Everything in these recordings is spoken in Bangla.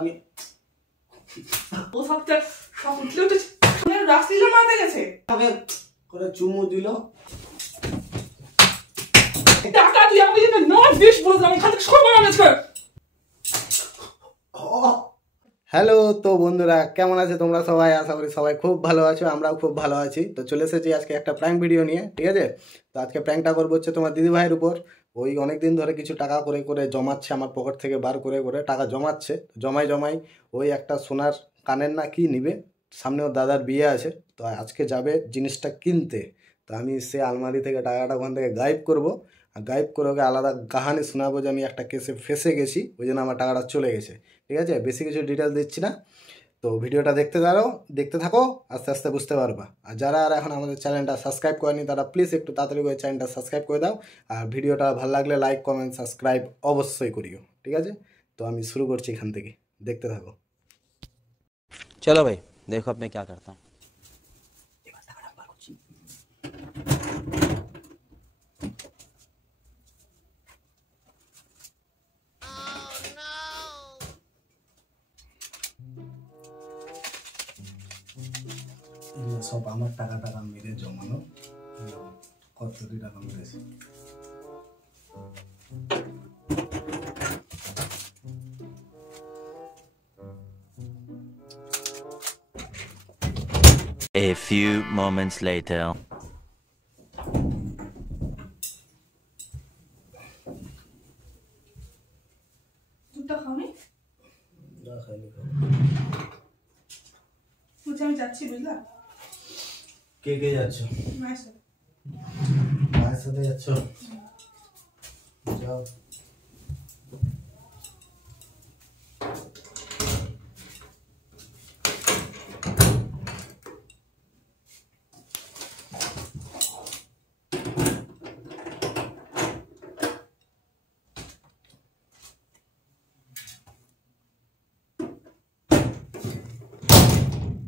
আমি ও সবটা সব উঠলে উঠে রাস্তিলে মারতে গেছে আমাকে করে চুমু দিল। টাকা তুই আমাকে যেটা না দিস বলছিস আমি খাতে সব বানানো কর। হ্যালো, তো বন্ধুরা কেমন আছে তোমরা সবাই? আশা করি সবাই খুব ভালো আছো, আমরাও খুব ভালো আছি। তো চলে এসেছি আজকে একটা প্র্যাঙ্ক ভিডিও নিয়ে, ঠিক আছে? তো আজকে প্র্যাঙ্কটা করবো হচ্ছে তোমার দিদি ভাইয়ের উপর। ওই অনেক দিন ধরে কিছু টাকা করে করে জমাচ্ছে, আমার পকেট থেকে বার করে করে টাকা জমাচ্ছে। জমাই ওই একটা সোনার কানের না কি নিবে, সামনে ওর দাদার বিয়ে আছে, তো আজকে যাবে জিনিসটা কিনতে। তো আমি সে আলমারি থেকে টাকাটা ওখান থেকে গায়েব করবো, আর গায়েব করে ওকে আলাদা কাহানি শোনাবো যে আমি একটা কেসে ফেসে গেছি, ওই জন্য আমার টাকাটা চলে গেছে। ঠিক আছে, বেশি কিছু ডিটেলস দিচ্ছি না, তো ভিডিওটা দেখতে থাকো, আস্তে আস্তে বুঝতে পারবা। আর যারা আর এখন আমাদের চ্যানেলটা সাবস্ক্রাইব করেনি তারা প্লিজ একটু তাড়াতাড়ি করে চ্যানেলটা সাবস্ক্রাইব করে দাও। আর ভিডিওটা ভালো লাগলে লাইক কমেন্ট সাবস্ক্রাইব অবশ্যই করিও, ঠিক আছে? তো আমি শুরু করছি এখান থেকে, দেখতে থাকো। चलो भाई देखो अब मैं क्या करता हूँ। সব আমার টাকা মেরে জমানো, কত টাকা মেরেছে। A few moments later. দুধটা খাওনি? না খাইনি। বুঝে আমি যাচ্ছি, বুঝলা? কে কে যাচ্ছ? মায়ের সাথে। মায়ের সাথে যাচ্ছ? যাও।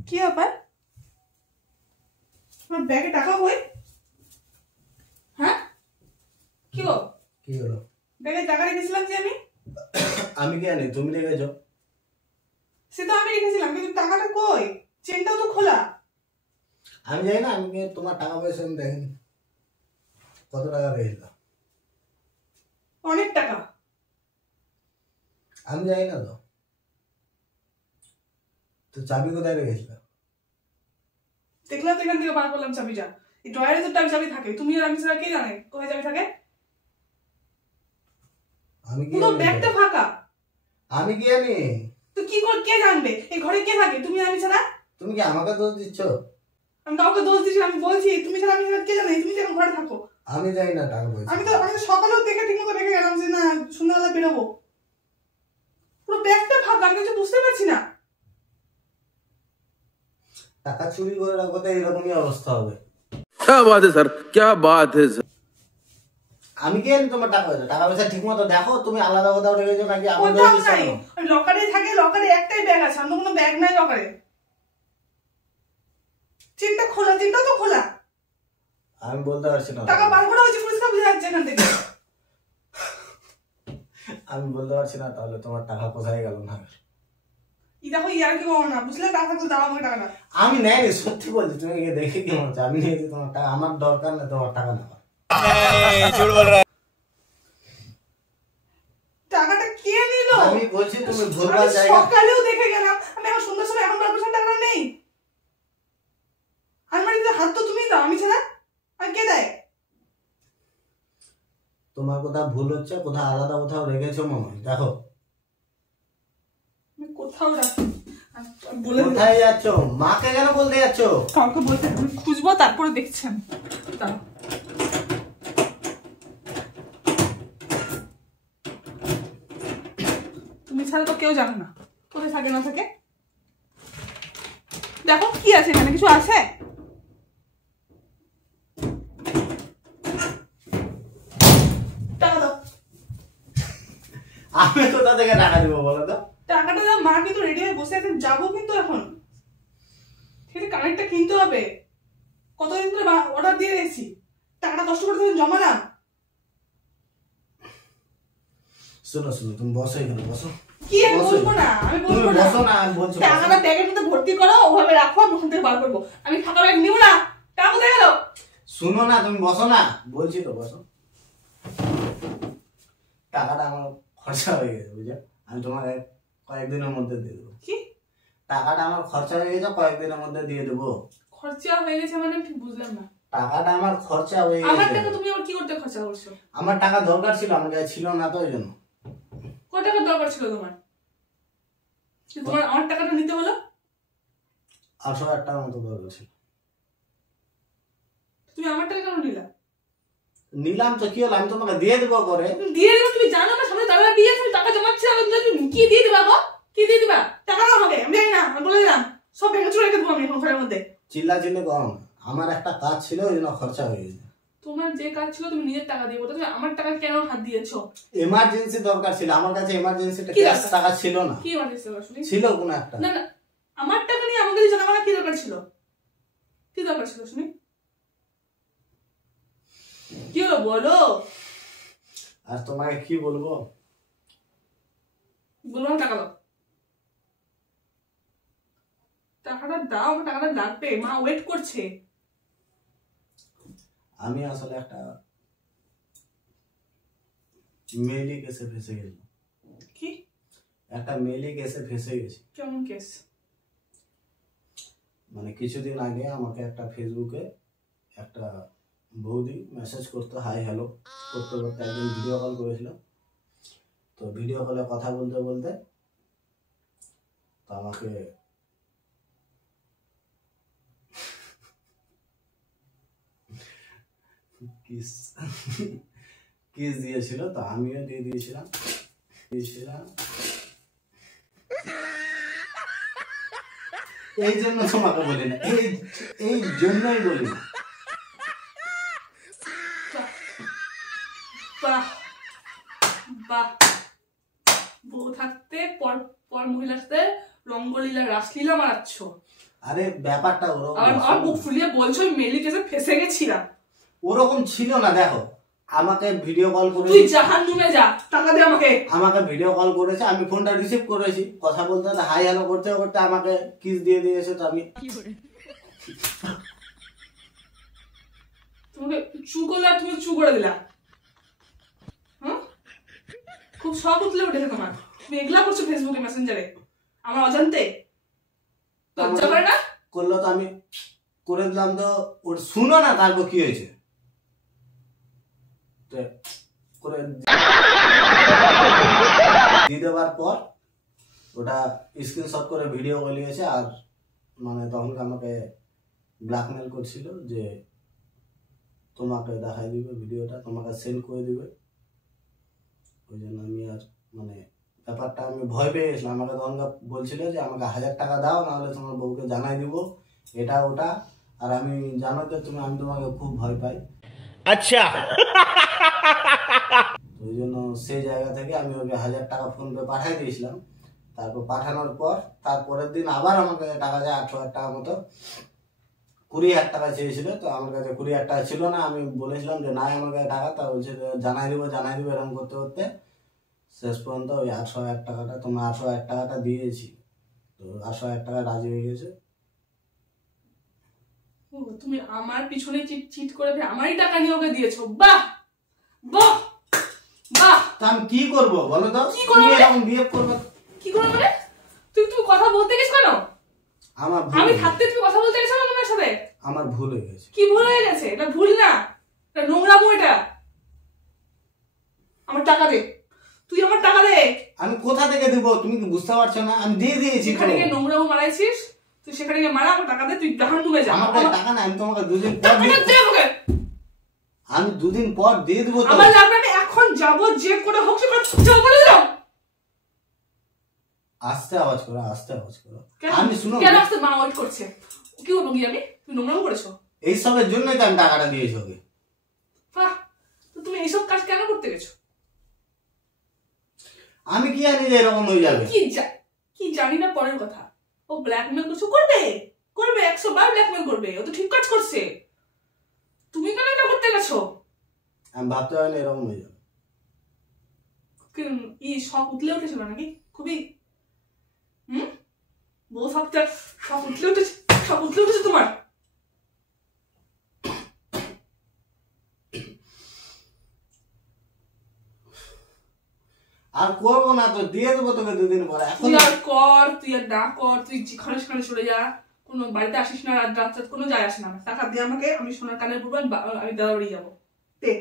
কি ব্যাপার? আমার ব্যাগে টাকা কই? হ্যাঁ কি গো? কি হলো? ব্যাগে টাকা রেখেছিলাম যে আমি কি জানি, তুমি রেখেছো। সে তো আমি রেখেছিলাম, কিন্তু টাকাটা কই? চেনটাও তো খোলা। আমি জানি না, আমি তোমার টাকা পয়সা আমি দেখিনি। কত টাকা রেখেছিলাম? অনেক টাকা। আমি জানি না তো। তো চাবি কোথায় রেখেছিলাম? দেখলাম তো এখান থেকে বার করলাম চাবিটা। এই ড্রয়ারে তো চাবি থাকে, তুমি আর আমি ছাড়া কে জানে কোথায় চাবি থাকে? আমি কি পুরো ব্যাগটা ফাঁকা। আমি কি জানি? তো কি করে কে জানবে এই ঘরে কে থাকে? তুমি আর আমি ছাড়া। তুমি কি আমাকে দোষ দিচ্ছ? আমি কাউকে দোষ দিচ্ছি? আমি বলছি তুমি ছাড়া আমি ছাড়া কে জানে তুমি যখন ঘরে থাকো। আমি জানি না টাকা পয়সা। আমি তো সকালেও দেখে ঠিক মতো রেখে গেলাম যে না সন্ধ্যাবেলা বেরোবো। পুরো ব্যাগটা ফাঁকা, আমি কিছু বুঝতে পারছি না। টাকা চুরি করে রাখবো তো এরকমই অবস্থা হবে। क्या बात है सर, क्या बात है सर। আমি কি জানি তোমার টাকা পয়সা ঠিক মতো দেখো। তুমি আলাদা কোথাও রেখেছো নাকি? কোথাও নাই, ওই লকারে থাকে। লকারে একটাই ব্যাগ আছে, অন্য কোনো ব্যাগ নাই লকারে। চেনটা খোলা, চেনটা তো খোলা। আমি বলতে পারছি না। টাকা বার করা হয়েছে, পরিষ্কার বোঝা যাচ্ছে এখান থেকে। আমি বলতে পারছি না তাহলে তোমার টাকা কোথায় গেল না। ই দেখো ইয়ার কি করো না, বুঝলে? টাকা থাকলে দাও আমাকে টাকাটা। আমি নেয়নি, সত্যি বলছি। তুমি গিয়ে দেখে কি মনে হচ্ছে আমি নিয়েছি তোমার টাকা? আমার দরকার নেই তোমার টাকা নেওয়া। টাকাটা কে নিল? আমি বলছি তুমি ভুলভাল জায়গা। সকালেও দেখে গেলাম, আমি এখন সন্ধ্যার সময় এখন বার করছি, টাকা নেই আলমারিতে। হাত তো তুমি দাও, আমি ছাড়া আর কে দেয়? তোমার কোথাও ভুল হচ্ছে, কোথাও আলাদা কোথাও রেখেছো মনে হয়। দেখো আমি কোথাও রাখি। কোথায় যাচ্ছ? মাকে কেন বলতে যাচ্ছ? কাউকে বলতে আমি খুঁজবো, তারপরে দেখছেন। তুমি ছাড়া তো কেউ জানো না কোথায় থাকে না থাকে। দেখো কি আছে এখানে, কিছু আছে? টাকা দাও। আমি কোথা থেকে টাকা দিব বলো তো? টাকাটা দাও। মা কিন্তু রেডি হয়ে বসে আছে, যাবো কিন্তু এখন। ঠিক আছে, কানেরটা কিনতে হবে। কতদিন ধরে অর্ডার দিয়ে রেখেছি, টাকাটা কষ্ট করে তুমি জমা না। শোনো তুমি বসো, এখানে বসো। কি আমি বসো। বলবো না, আমি তুমি বলবো না। বসো না, আমি বলছি বসো। টাকাটা ব্যাগের মধ্যে ভর্তি করো, ওভাবে রাখো, আমি ওখান থেকে বার করবো। আমি ফাঁকা ব্যাগ নিব না। টাকা কোথায় গেল? শুনো না, তুমি বসো না, বলছি তো বসো। টাকাটা আমার খরচা হয়ে গেছে, বুঝছো? আমি তোমাকে কয়েকদিনের মধ্যে দিয়ে দেবো। কি টাকাটা আমার খরচা হয়ে গেছে, কয়েকদিনের মধ্যে দিয়ে দেবো। খরচা হয়ে গেছে মানে ঠিক বুঝলাম না। টাকাটা আমার খরচা হয়ে আমার গেছে। টাকা তুমি আবার কি করতে খরচা করছো? আমার টাকা দরকার ছিল, আমার কাছে ছিল না তো ওই জন্য। কত টাকার দরকার ছিল তোমার? তোমার আমার টাকাটা নিতে হলো? 800,000 টাকার মতো দরকার ছিল। তুমি আমার টাকা কেন নিলা? নিলাম তো কি হলো, আমি তোমাকে দিয়ে দেবো করে। তুমি দিয়ে দেবো, তুমি জানো না সামনে দাদা বিয়ে, তুমি টাকা জমাচ্ছি, তুমি কি দিয়ে দিবা গো? কি দিয়ে দিবা? টাকা দাও আমাকে, আমি জানি না, আমি বলে দিলাম সব ভেঙে চুরে রেখে দেবো আমি এখন ঘরের মধ্যে। চিল্লা চিল্লি কম, আমার একটা কাজ ছিল ওই জন্য খরচা হয়ে গেছে। তোমার যে কাজ ছিল তুমি নিজের টাকা দিয়ে বলতো, তুমি আমার টাকা কেন হাত দিয়েছো? এমার্জেন্সি দরকার ছিল, আমার কাছে এমার্জেন্সি কি ক্যাশ দরকার? টাকা ছিল না। কি এমার্জেন্সি দরকার শুনি? ছিল কোনো একটা। না না, আমার টাকা নিয়ে আমাকে দিয়ে জানা কি দরকার ছিল? কি দরকার ছিল শুনি? কি হলো বলো? আর তোমাকে কি বলবো? বলবো না, টাকা দাও। টাকাটা দাও, আমার টাকাটা লাগবে, মা ওয়েট করছে। আমি আসলে একটা মেইলি কেসে ফেসে গেছি। কি? একটা মেইলি কেসে ফেসে গেছি। কেমন কেস? মানে কিছুদিন আগে আমাকে একটা ফেসবুকে একটা বৌদি মেসেজ করতো, হাই হ্যালো করতে করতে একদিন ভিডিও কল করেছিল। তো ভিডিও কলে কথা বলতে বলতে তো আমাকে কিস কিস দিয়েছিল, তো আমিও দিয়ে দিয়েছিলাম। এই জন্য তোমাকে বলি না, এই জন্যই বলি না। বাহ বাহ, বউ থাকতে পর পর মহিলার সাথে রঙ্গলীলা রাসলীলা মারাচ্ছ। আরে ব্যাপারটা আর বুক ফুলিয়ে বলছো আমি মেলি কেসে ফেসে গেছিলাম। ওরকম ছিল না। দেখো, আমাকে ভিডিও কল করে, তুই জাহান্নামে যা, টাকা দে আমাকে। আমাকে ভিডিও কল করেছে, আমি ফোনটা রিসিভ করেছি, কথা বলতে বলতে হাই হ্যালো করতে করতে আমাকে কিস দিয়ে দিয়েছে। তো আমি তোমাকে চু করলে আর তুমি চু করে দিলা। হ্যাঁ, খুব শখ উঠলে উঠেছে তোমার। তুমি এগুলা করছো ফেসবুকে মেসেঞ্জারে আমার অজান্তে, লজ্জা করে না? করলো তো আমি করে দিলাম। তো ওর শুনো না, তারপর কি হয়েছে তো করে দিয়ে দেওয়ার পর ওটা স্ক্রিনশট করে ভিডিও বলিয়েছে। আর মানে তখন আমাকে ব্ল্যাকমেল করছিল যে তোমাকে দেখাই দিবে ভিডিওটা, তোমাকে সেন্ড করে দিবে। ওই জন্য আমি আর মানে ব্যাপারটা আমি ভয় পেয়ে গেছিলাম। আমাকে তখন বলছিল যে আমাকে 1000 টাকা দাও, নাহলে তোমার বউকে জানাই দিব এটা ওটা। আর আমি জানো যে আমি তোমাকে খুব ভয় পাই। अच्छा ওই জন্য সেই জায়গা থেকে আমি ওকে 1000 টাকা ফোন পে পাঠিয়ে দিয়েছিলাম। তারপর পাঠানোর পর তারপরের দিন আবার আমার কাছে টাকা যায় 800,000 টাকা মতো। 20,000 টাকা চেয়েছিল, তো আমার কাছে 20,000 টাকা ছিল না। আমি বলেছিলাম যে না আমার কাছে টাকা, তা বলছে জানাই দিব এরকম করতে করতে শেষ পর্যন্ত ওই 800,000 টাকাটা, তোমার 800,000 টাকাটা দিয়েছি। তো 800,000 টাকা রাজি হয়ে গেছে। ও, তুমি আমার পিছনে চিট করে আমারই টাকা নিয়ে ওকে দিয়েছো। বাহ বাহ বাহ। তা আমি কি করবো বলো তো? কি করবো তুমি মানে? এরকম বিহেভ করবে? কি করে মানে? তুমি কথা বলতে গেছো কেন? আমার ভুল আমি হয়ে থাকতে তুমি কথা বলতে গেছো না তোমার সাথে? গেছে। আমার ভুল হয়ে গেছে। কি ভুল হয়ে গেছে? এটা ভুল না, এটা নোংরামো। এটা আমার টাকা দে, তুই আমার টাকা দে। আমি কোথা থেকে দেবো তুমি কি বুঝতে পারছো না? আমি দিয়ে দিয়েছি তো। যেখানে গিয়ে নোংরামো মারাইছিস তুই, সেখানে গিয়ে মারা, আমার টাকা দে, তুই জাহান্নামে যা। আমার কাছে টাকা নাই, আমি তোমাকে 2 দিন পর টাকাটা দে আমাকে। আমি 2 দিন পর দিয়ে দেবো। তো আমার লাগবে না, এখন যাবো, যে করে হোক সে করে যাও, বলে দিলাম। আস্তে আওয়াজ করো, আস্তে আওয়াজ করো। কেন? আমি শুনো, কেন আসতে মা ওয়েট করছে? কি বলবো গিয়ে আমি? তুমি নোংরামো করেছো। এইসবের জন্যই তো আমি টাকাটা দিয়েছি ওকে। বাহ, তো তুমি এইসব কাজ কেন করতে গেছো? আমি কি জানি যে এরকম হয়ে যাবে? কি জানি না পরের কথা। ও ব্ল্যাকমেল করছো, করবে 100 বার ব্ল্যাকমেল করবে, ও তো ঠিক কাজ করছে। তুমি কেন এটা করতে গেছো? আমি ভাবতে পারিনি এরকম হয়ে যাবে। শখ উঠলে উঠেছিল নাকি? খুবই বউ থাকতে সব উঠলে উঠেছে তোমার। আর করবো না তো, দিয়ে দেবো তোকে 2 দিন পরে। এখন তুই আর কর, তুই আর না কর, তুই যেখানে সেখানে চলে যা, কোনো বাড়িতে আসিস না, রাত কোনো যায় আসে না। টাকা দিয়ে আমাকে, আমি সোনার কানের পরবো, আমি দাদা বাড়ি যাবো, দে।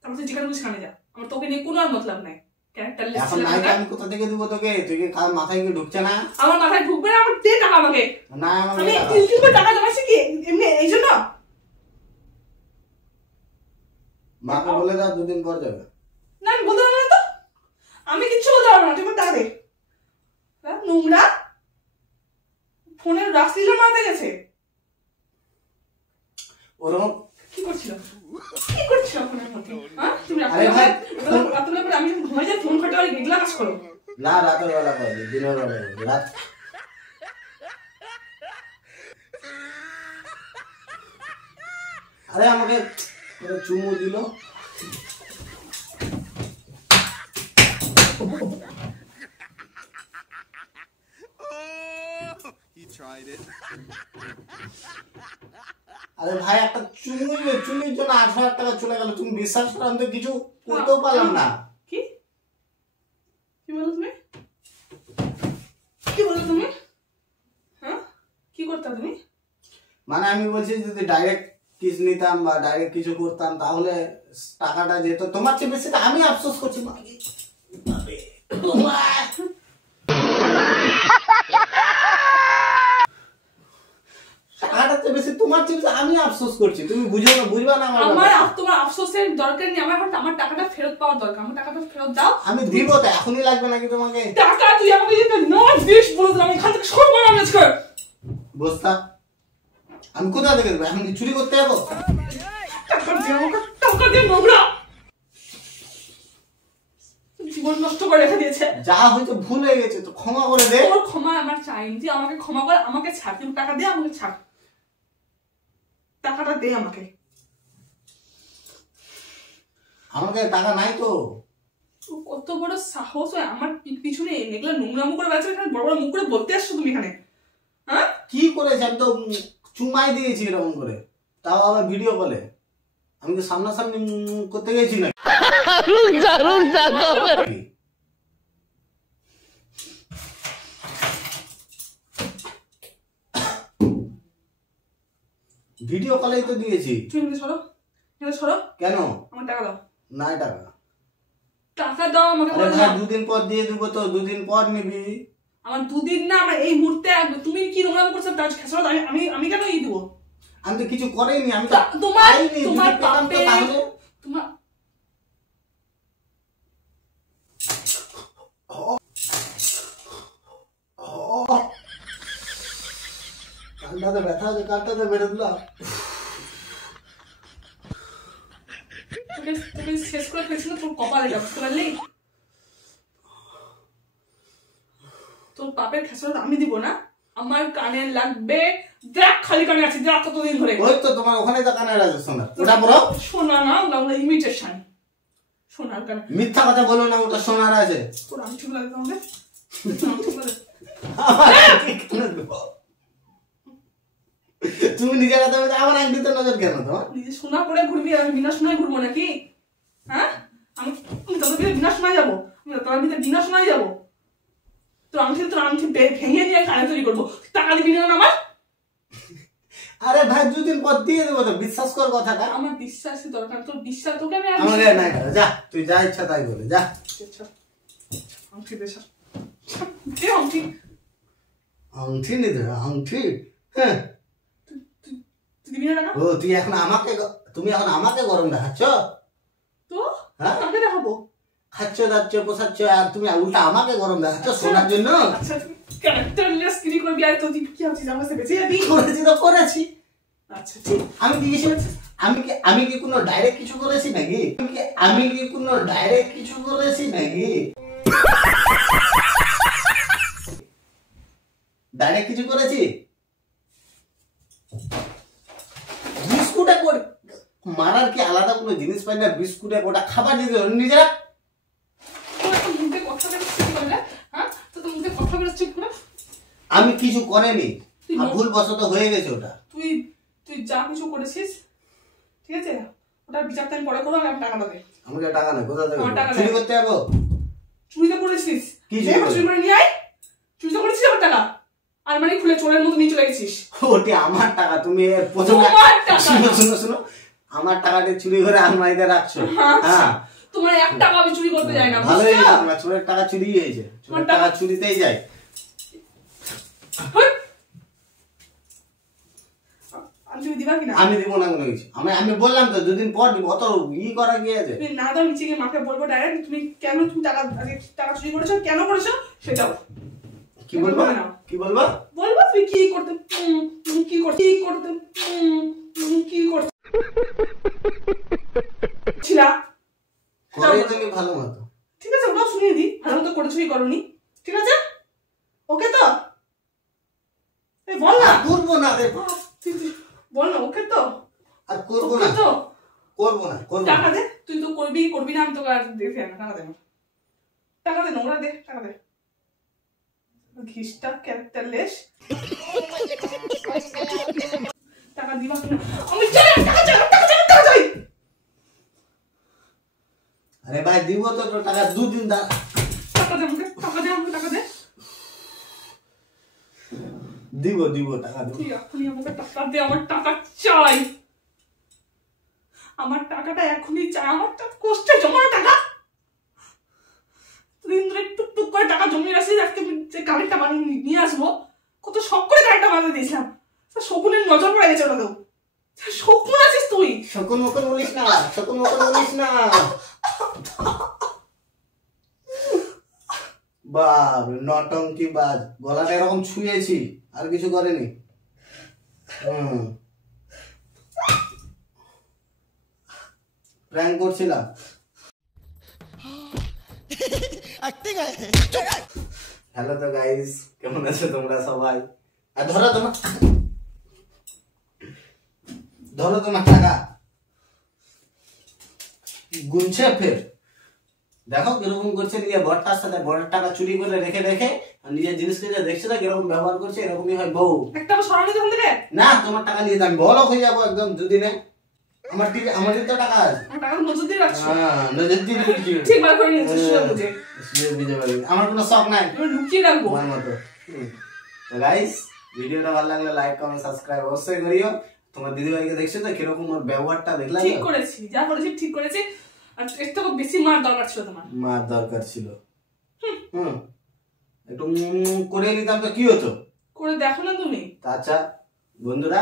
তারপর তুই যেখানে সেখানে যা, আমার তোকে নিয়ে কোনো আর মতলব নাই। এখন নাইকে আমি কোথা থেকে দেবো তোকে? তুই কি কার মাথায় কি ঢুকছে না? আমার মাথায় ঢুকবে না, আমার দে টাকা আমাকে। না আমি তিল করে টাকা জমাইছি কি এমনি এই জন্য? মাকে বলে দাও 2 দিন পর যাবে। না আমি বলতে পারবো না তো, আমি কিচ্ছু বলতে পারবো না, তুই আমার টাকা দে। নোংরা ফোনের রাস্তিলা মারতে গেছে। ওরকম কি করছিল ফোনের মধ্যে? হ্যাঁ তুমি আরে ভাই, রাত্রে আমি যখন ঘুমাই যাই ফোন ঘাটে আর এগুলা কাজ করো না? রাতের বেলা করবে, দিনের বেলা করবে। রাত আরে আমাকে চুমু দিল। আরে ভাই একটা চুমির জন্য 8,000 টাকা চলে গেল। তুমি বিশ্বাস করো, আমি তো কিছু করতেও পারলাম না। কি বলো তুমি? হ্যাঁ কি করতে তুমি? মানে আমি বলছি যদি ডাইরেক্ট কিস নিতাম বা ডাইরেক্ট কিছু করতাম তাহলে টাকাটা যেত। তোমার চেয়ে বেশি আমি আফসোস করছি। টাকাটা চেয়ে বেশি তোমার চেয়ে বেশি আমি আফসোস করছি। তুমি বুঝবা না আমার তোমার আফসোসের দরকার নেই, আমার টাকাটা ফেরত পাওয়ার দরকার। আমার টাকাটা ফেরত দাও। আমি দিব তো, এখনই লাগবে নাকি তোমাকে টাকা? তুই আমাকে যেটা না দিস বলে দিলাম, এখান থেকে সব বানানো আজকে বস্তা। আমি কোথা থেকে দেবো? এখন কি চুরি করতে যাবো? টাকা দিয়ে নোংরা জীবন নষ্ট করে রেখে দিয়েছে। যা হয়তো ভুল হয়ে গেছে তো ক্ষমা করে দে। তোর ক্ষমা আমার চাই, তুই আমাকে ক্ষমা করে, আমাকে ছাড়। তুই টাকা দে, আমাকে ছাড়, টাকাটা দে আমাকে। আমাকে টাকা নাই তো। কত বড় সাহস হয় আমার পিছনে এগুলো নোংরামো করে বেড়াচ্ছে, এখানে বড় বড় মুখ করে বলতে আসছো তুমি এখানে? হ্যাঁ কি করেছে? আমি তো চুমাই দিয়েছি এরকম করে, তাও আবার ভিডিও কলে। আমি তো সামনাসামনি করতে গেছি না। ভিডিও কলেই তো দিয়েছি। সরো কেন? আমার টাকা দাও। নাই টাকা। টাকা দাও আমাকে। আরে ভাই 2 দিন পর দিয়ে দেবো তো, 2 দিন পর নিবি। আমার 2 দিন না, আমার এই মুহূর্তে। তুমি কি নোংরামো করছো তার খেসারত আমি কেন ই দেবো? আমি তো কিছু করেইনি। আমি তো তোমার তাহলে তোমার কানটাতে ব্যথা আছে, কানটাতে মেরে দিলাম। তোকে শেষ করে ফেলছিল তোর কপালে, বুঝতে পারলি? তোর পাপের খেসারত আমি দিব না। আমার কানে লাগবে, দেখ খালি কানে আছে, দেখ কতদিন ধরে। ওই তো তোমার ওখানে তো কানে আছে সোনা, ওটা পড়ো। সোনা না, ওগুলো ইমিটেশন। সোনার কানে। মিথ্যা কথা বলো না, ওটা সোনার আছে। তোর আমি ঠিক লাগে আমাদের। তুমি নিজের হাতে আমার আংটিতে নজর কেন তোমার? নিজে সোনা করে ঘুরবি, আমি বিনা সোনায় ঘুরবো নাকি? হ্যাঁ আমি তোদের ভিতরে বিনা সোনায় যাবো? আমি তোর ভিতরে বিনা সোনায় যাবো? তোর আংটি ভেঙে নিয়ে কানে তৈরি করবো। টাকা দিবি না আমার? আরে ভাই 2 দিন পর দিয়ে দেবো তো, বিশ্বাস কর কথাটা। আমার বিশ্বাসের দরকার, তোর বিশ্বাস তোকে আমি আমাকে নাই যা, তুই যা ইচ্ছা তাই বলে যা। আংটি দে, আংটি আংটি নিতে আংটি? হ্যাঁ তুই দিবি না টাকা? ও তুমি এখন আমাকে গরম দেখাচ্ছ তো? হ্যাঁ কাকে দেখাবো? খাচ্ছ দাচ্ছ পোষাচ্ছ আর তুমি উল্টা আমাকে গরম দেখাচ্ছ শোনার জন্য। আচ্ছা তুমি ক্যারেক্টারলেস কি করবি? আর তো তুই কি আছিস আমার সাথে বেঁচে যাবি? করেছি তো করেছি। আচ্ছা ঠিক। আমি কি কিছু আমি কি কোনো ডাইরেক্ট কিছু করেছি নাকি? আমি কি কোনো ডাইরেক্ট কিছু করেছি নাকি? ডাইরেক্ট কিছু করেছি? বিস্কুটে মারার কি আলাদা কোনো জিনিস পাই না? বিস্কুটে ওটা খাবার দিতে নিজেরা। তোর একটা মুখে কথা বলছিস কি বলে? হ্যাঁ আমি কিছু করিনি, তুই ভুল বশত হয়ে গেছে ওটা। তুই তুই যা কিছু করেছিস, ঠিক আছে, ওটার বিচারটা আমি পরে করবো। আমি টাকাটা দে। আমাকে টাকা নাই, কোথা থেকে আমার টাকা চুরি দে। করতে যাবো? চুরি তো করেছিস। কি চুরি করে নিয়ে আয়। চুরি তো করেছিস আমার টাকা। আলমারি খুলে চোরের মতো নিয়ে চলে গেছিস। ওটি আমার টাকা, তুমি প্রথমে শুনো, আমার টাকাটা চুরি করে আলমারিতে রাখছো। হ্যাঁ, তোমার 1 টাকা আমি চুরি করতে যাই না। ভালোই না, চোরের টাকা চুরি হয়েছে, চোরের টাকা চুরিতেই যায়। আমি দিব না কোনো কিছু, আমি বললাম তো 2 দিন পর দিব, অত করা গিয়েছে। তুমি না দাও, নিচে গিয়ে মাকে বলবো ডাইরেক্ট তুমি কেন তুমি টাকা চুরি করেছো, কেন করেছো সেটাও। কি বলবো? কি বলবো? বলবো তুই কি করতে ছিলা। তুমি ভালো মতো, ঠিক আছে, ওটাও শুনিয়ে দিই। ভালো মতো করেছো কি করনি, ঠিক আছে? ওকে তো বল না। করবো না রে, বল না, ওকে তো। আর করবো না, করবো না। টাকা দে, তুই তো করবি না, আমি তো আর দেখে না। টাকা দে, টাকা দে, নোংরা দে, টাকা দে। ঘিসটা ক্যারেক্টারলেস। টাকা দিবা আমি চাই, টাকা চাই। আরে ভাই দিব তো, টাকা 2 দিন দাঁড়া। টাকা দে আমাকে, টাকা দে আমাকে, টাকা দে। দিব টাকা দিব। তুই এখনই আমাকে টাকা দে, আমার টাকা চাই। আমার টাকাটা এখনই চাই, আমার কষ্টে জমানো টাকা। দিন ধরে টুকটুক করে টাকা জমিয়ে রাখছিস, আজকে যে কানেরটা বানিয়ে নিয়ে আসবো, কত শখ করে কানেরটা বানিয়ে দিয়েছিলাম। শকুনের নজর পড়ে গেছে ওটাতেও। শকুন আছিস তুই। শকুন মকুন বলিস না। বাপ, নটঙ্কি বাজ, গলাটা এরকম ছুঁয়েছি, আর কিছু করেনি। প্র্যাঙ্ক করছিলাম। হ্যালো তো গাইস, কেমন আছো তোমরা সবাই? আর ধরো তোমার টাকা গুনছে, ফের দেখো কিরকম করছে, নিজের বড়টার সাথে বড়ের টাকা চুরি করে রেখে আর নিজের জিনিসকে যে দেখছে না কিরকম ব্যবহার করছে, এরকমই হয় বউ। একটা সরানি তখন থেকে না, তোমার টাকা নিয়ে আমি বড়লোক হয়ে যাবো একদম 2 দিনে। আমাদের তো টাকা আছে। টাকা নজর দিয়ে রাখছো। হ্যাঁ, নজর দিয়ে রাখছি। ঠিক বার করে নিয়েছিস বুঝে। আমার কোনো শখ নাই, আমি লুকিয়ে রাখবো আমার মতো। তো গাইস, ভিডিওটা ভালো লাগলে লাইক কমেন্ট সাবস্ক্রাইব অবশ্যই করিও। তোমার দিদিভাইকে দেখছো তো কিরকম ওর ব্যবহারটা দেখলাম। ঠিক করেছি, যা করেছি ঠিক করেছি। আর এর থেকে বেশি মার দরকার ছিল তোমার। মার দরকার ছিল। একটু করে নিতাম তো কি হতো? করে দেখো না তুমি। আচ্ছা বন্ধুরা,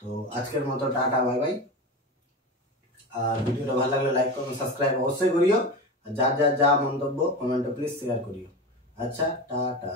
তো আজকের মতো টাটা, বাই বাই। আর ভিডিওটা ভালো লাগলে লাইক কমেন্ট সাবস্ক্রাইব অবশ্যই করিও। আর যা মন্তব্য কমেন্টে প্লিজ শেয়ার করিও। আচ্ছা, টাটা।